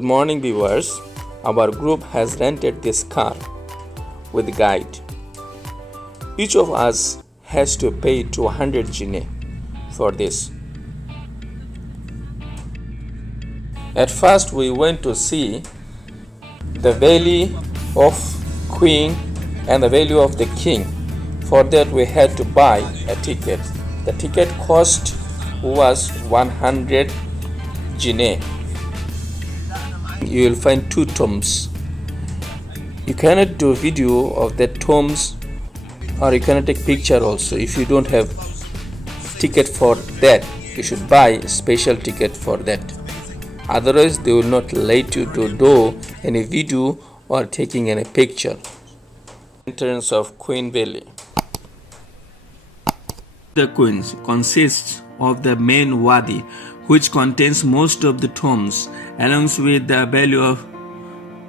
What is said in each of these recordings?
Good morning viewers, our group has rented this car with guide. Each of us has to pay 200 Jine for this. At first we went to see the valley of Queen and the valley of the King. For that we had to buy a ticket. The ticket cost was 100 Jine. You will find two tombs. You cannot do video of the tombs, or you cannot take picture also. If you don't have ticket for that, you should buy a special ticket for that. Otherwise they will not let you to do any video or taking any picture. Entrance of Queen Valley. The Queens consists of the main wadi, which contains most of the tombs, along with the valley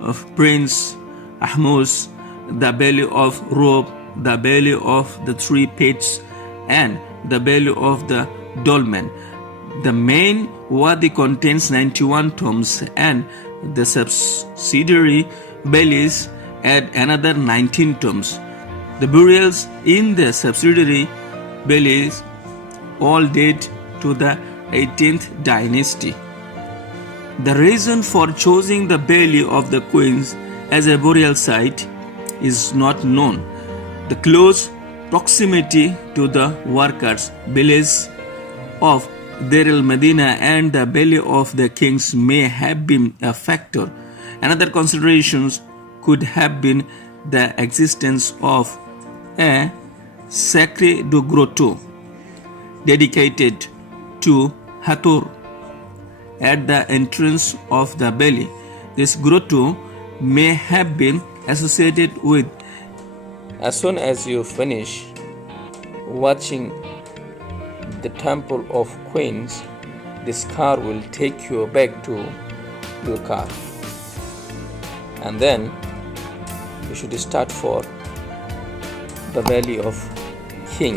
of Prince Ahmose, the valley of Robe, the valley of the three pits, and the valley of the dolmen. The main wadi contains 91 tombs, and the subsidiary valleys add another 19 tombs. The burials in the subsidiary valleys all date to the 18th dynasty. The reason for choosing the Valley of the Queens as a burial site is not known. The close proximity to the workers' village of Deir el-Medina and the Valley of the Kings may have been a factor. Another consideration could have been the existence of a Sacre du Grotto dedicated to Hathor at the entrance of the valley. This grotto may have been associated with. As soon as you finish watching the Temple of Queens, this car will take you back to your car, and then you should start for the Valley of King.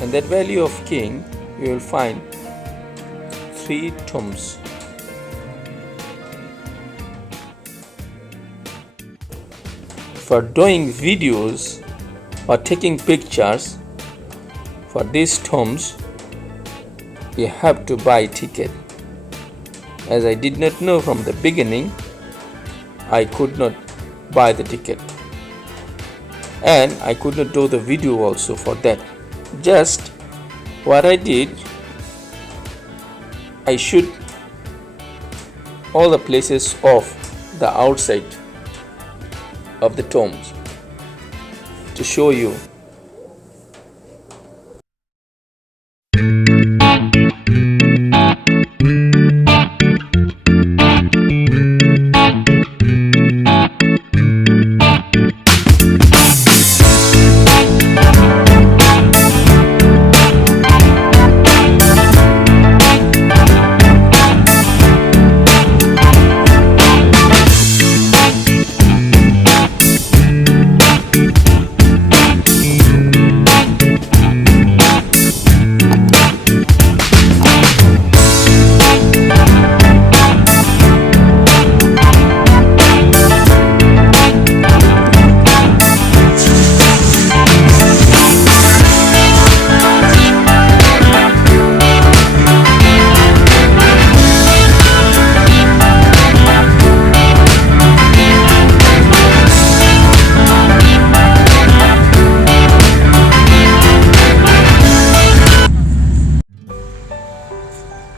In that Valley of King, you will find 3 tombs. For doing videos or taking pictures for these tombs, you have to buy a ticket. As I did not know from the beginning, I could not buy the ticket, and I could not do the video also for that. Just what I did, I shoot all the places of the outside of the tombs to show you.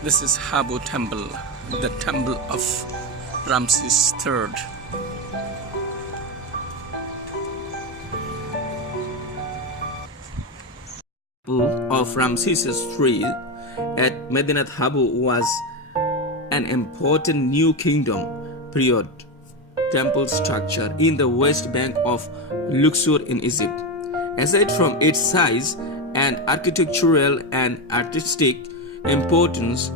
This is Habu Temple, the temple of Ramses III. Temple of Ramses III at Medinat Habu was an important New Kingdom period temple structure in the west bank of Luxor in Egypt. Aside from its size and architectural and artistic importance,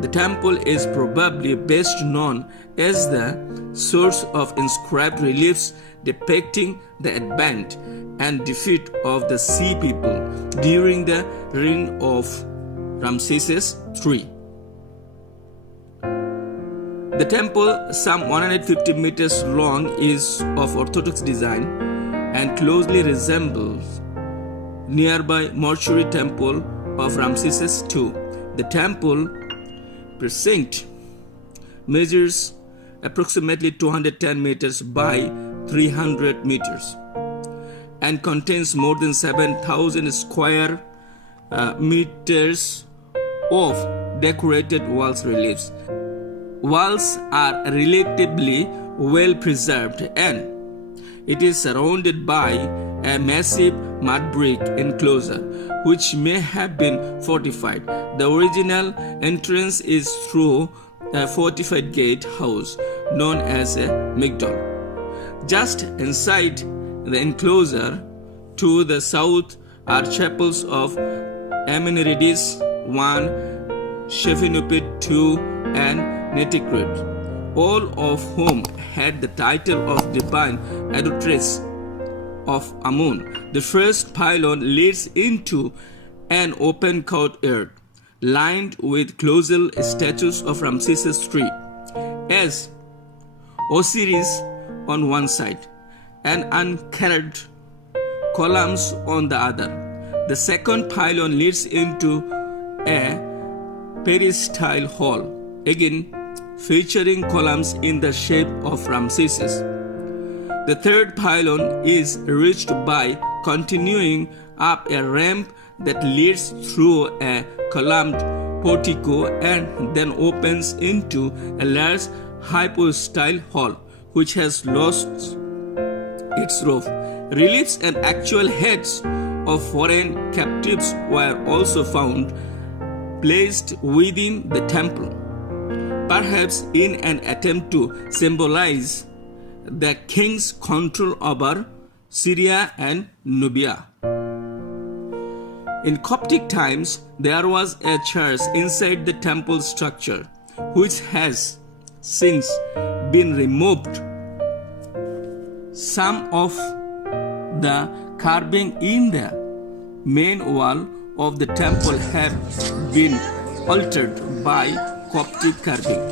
the temple is probably best known as the source of inscribed reliefs depicting the advent and defeat of the Sea People during the reign of Ramses III. The temple, some 150 meters long, is of Orthodox design and closely resembles nearby mortuary temple of Ramesses II. The temple precinct measures approximately 210 meters by 300 meters and contains more than 7,000 square meters of decorated walls reliefs. Walls are relatively well preserved and it is surrounded by a massive mud brick enclosure which may have been fortified. The original entrance is through a fortified gate house known as a Migdol. Just inside the enclosure to the south are chapels of Amenerides I, Shephenupet II, and Netikrit, all of whom had the title of divine adotress of Amun. The first pylon leads into an open courtyard lined with colossal statues of Ramesses III as Osiris on one side and uncarved columns on the other. The second pylon leads into a peristyle hall, again featuring columns in the shape of Ramesses. The third pylon is reached by continuing up a ramp that leads through a columned portico and then opens into a large hypostyle hall which has lost its roof. Reliefs and actual heads of foreign captives were also found placed within the temple, perhaps in an attempt to symbolize the king's control over Syria and Nubia. In Coptic times, there was a church inside the temple structure, which has since been removed. Some of the carving in the main wall of the temple have been altered by Coptic carving.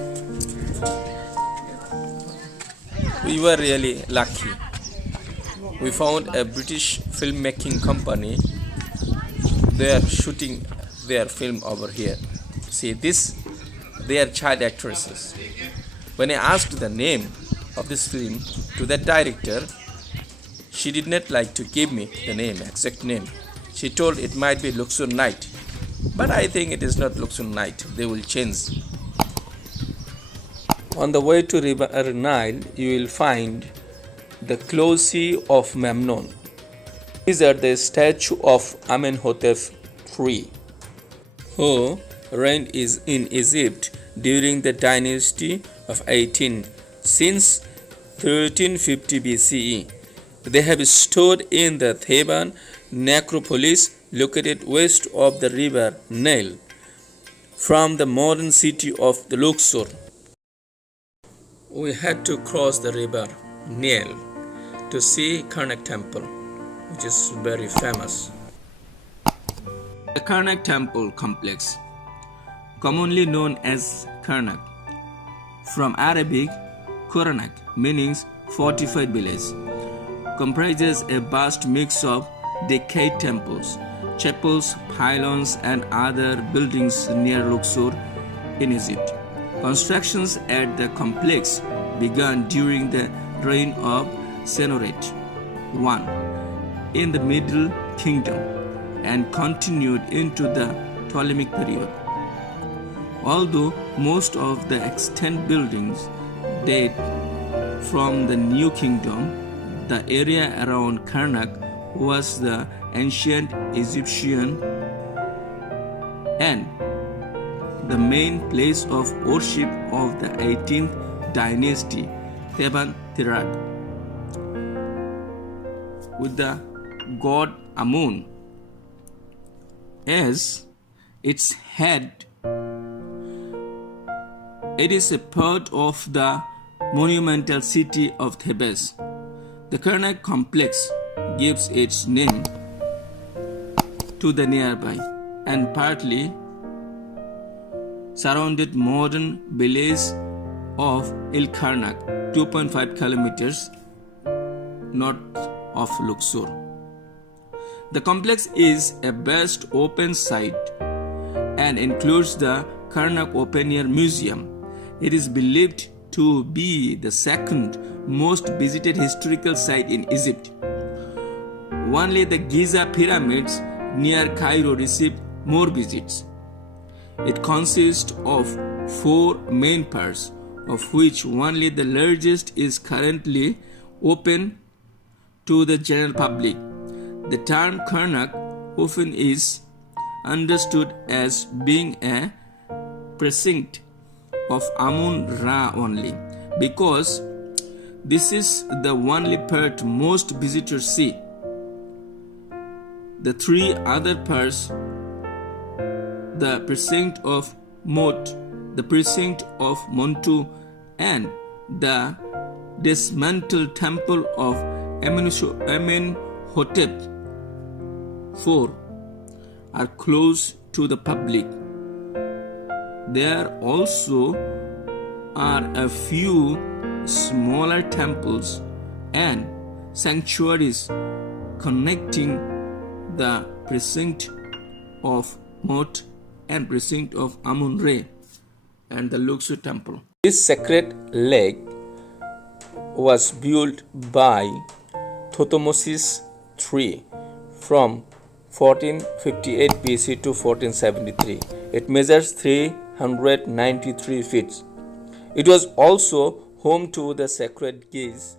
We were really lucky. We found a British filmmaking company. They are shooting their film over here. See this? They are child actresses. When I asked the name of this film to the director, she did not like to give me the name, exact name. She told it might be Luxor Night. But I think it is not Luxor Night. They will change. On the way to River Nile, you will find the Colossi of Memnon. These are the statue of Amenhotep III, who reigned in Egypt during the dynasty of 18 since 1350 BCE. They have stood in the Theban necropolis located west of the river Nile from the modern city of the Luxor. We had to cross the river Nile to see Karnak Temple, which is very famous. The Karnak Temple complex, commonly known as Karnak, from Arabic Kuranak, meaning fortified village, comprises a vast mix of decayed temples, chapels, pylons, and other buildings near Luxor in Egypt. Constructions at the complex began during the reign of Senusret I in the Middle Kingdom and continued into the Ptolemaic period. Although most of the extant buildings date from the New Kingdom, the area around Karnak was the ancient Egyptian and the main place of worship of the 18th dynasty, Theban Tirad, with the god Amun as its head. It is a part of the monumental city of Thebes. The Karnak complex gives its name to the nearby and partly surrounded modern village of El Karnak, 2.5 kilometers north of Luxor. The complex is a vast open site and includes the Karnak Open Air Museum. It is believed to be the second most visited historical site in Egypt. Only the Giza pyramids near Cairo received more visits. It consists of 4 main parts, of which only the largest is currently open to the general public. The term Karnak often is understood as being a precinct of Amun-Ra only, because this is the only part most visitors see. The 3 other parts, the precinct of Mot, the precinct of Montu, and the dismantled temple of Amenhotep IV, are closed to the public. There also are a few smaller temples and sanctuaries connecting the precinct of Mot and precinct of Amun-Re and the Luxor Temple. This sacred lake was built by Thutmose III from 1458 BC to 1473. It measures 393 feet. It was also home to the sacred geese